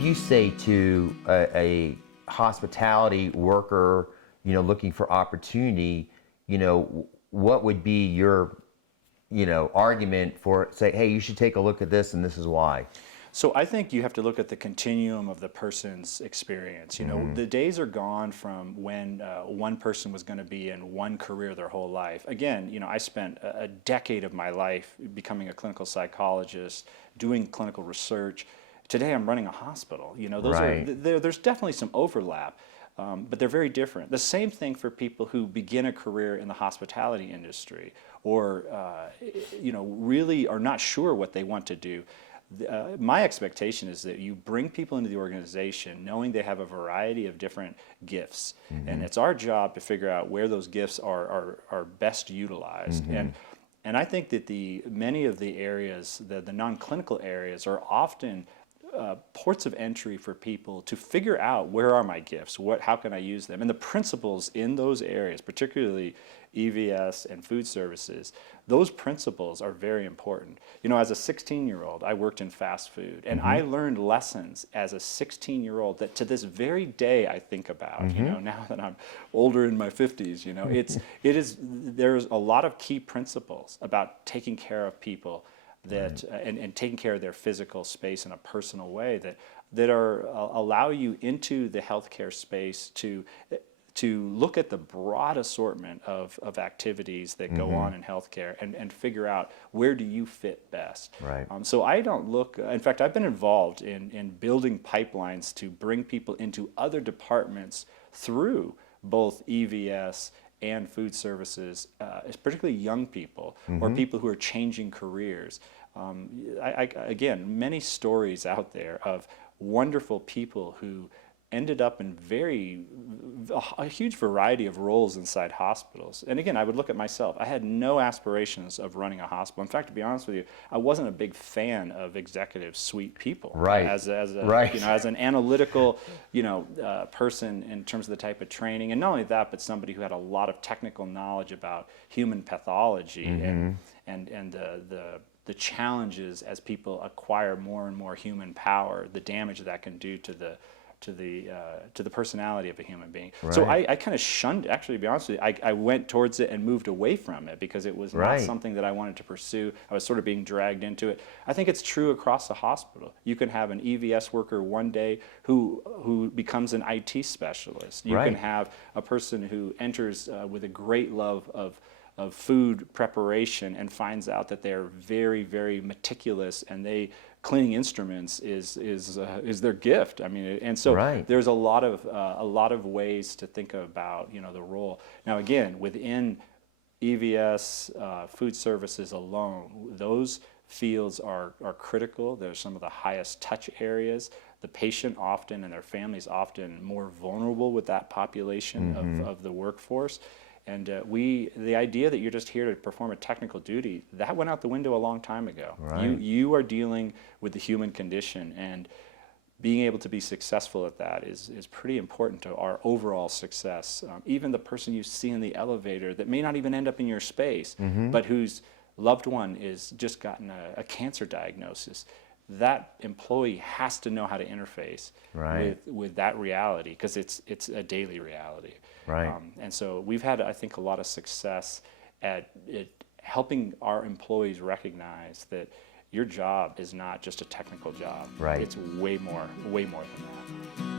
you say to a hospitality worker, looking for opportunity, what would be your, argument for say, hey, you should take a look at this and this is why? So I think you have to look at the continuum of the person's experience. The days are gone from when one person was going to be in one career their whole life. Again, I spent a decade of my life becoming a clinical psychologist, doing clinical research. Today I'm running a hospital. There's definitely some overlap, but they're very different. The same thing for people who begin a career in the hospitality industry or really are not sure what they want to do. My expectation is that you bring people into the organization knowing they have a variety of different gifts, and it's our job to figure out where those gifts are best utilized. And I think that many of the areas, the non-clinical areas, are often ports of entry for people to figure out where are my gifts, how can I use them, and the principles in those areas, particularly EVS and food services. Those principles are very important. As a 16-year-old, I worked in fast food, and I learned lessons as a 16-year-old that to this very day I think about. Now that I'm older in my 50s, there's a lot of key principles about taking care of people that and taking care of their physical space in a personal way that allow you into the healthcare space to look at the broad assortment of activities that go on in healthcare and figure out where do you fit best. Right. So I don't look, in fact, I've been involved in building pipelines to bring people into other departments through both EVS and food services, particularly young people or people who are changing careers. Again, many stories out there of wonderful people who ended up in a huge variety of roles inside hospitals. And again, I would look at myself. I had no aspirations of running a hospital. In fact, to be honest with you, I wasn't a big fan of executive suite people. Right. As an analytical, person in terms of the type of training, and not only that, but somebody who had a lot of technical knowledge about human pathology and the challenges as people acquire more and more human power, the damage that can do to the personality of a human being. Right. So I kind of shunned, actually, to be honest with you, I went towards it and moved away from it because it was not something that I wanted to pursue. I was sort of being dragged into it. I think it's true across the hospital. You can have an EVS worker one day who becomes an IT specialist. You can have a person who enters with a great love of food preparation and finds out that they're very, very meticulous, and cleaning instruments is their gift. I mean, and so there's a lot of ways to think about the role. Now again, within EVS food services alone, those fields are critical. They're some of the highest touch areas. The patient often and their families often more vulnerable with that population of the workforce. And the idea that you're just here to perform a technical duty, that went out the window a long time ago. Right. You are dealing with the human condition, and being able to be successful at that is pretty important to our overall success. Even the person you see in the elevator that may not even end up in your space, but whose loved one is just gotten a cancer diagnosis, that employee has to know how to interface with that reality, because it's a daily reality. Right. And so we've had, I think, a lot of success at helping our employees recognize that your job is not just a technical job. Right. It's way more than that.